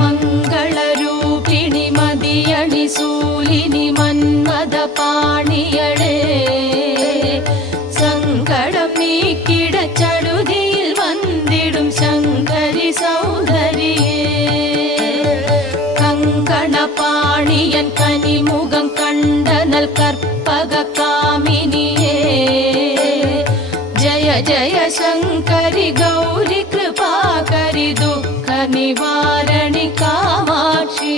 மங்களரூபிணி மதியணி சூலினி மன்மத பாணியளே சங்கடம் நீக்கிட சடுதியில் வந்திடும் சங்கரி சௌதரியே கங்கண பாணியன் கனிமுகம் கண்டனல் கற்பக காமினியே जय जय शंकरि गौरी कृपाकरि दुःख निवारणि कामाक्षी।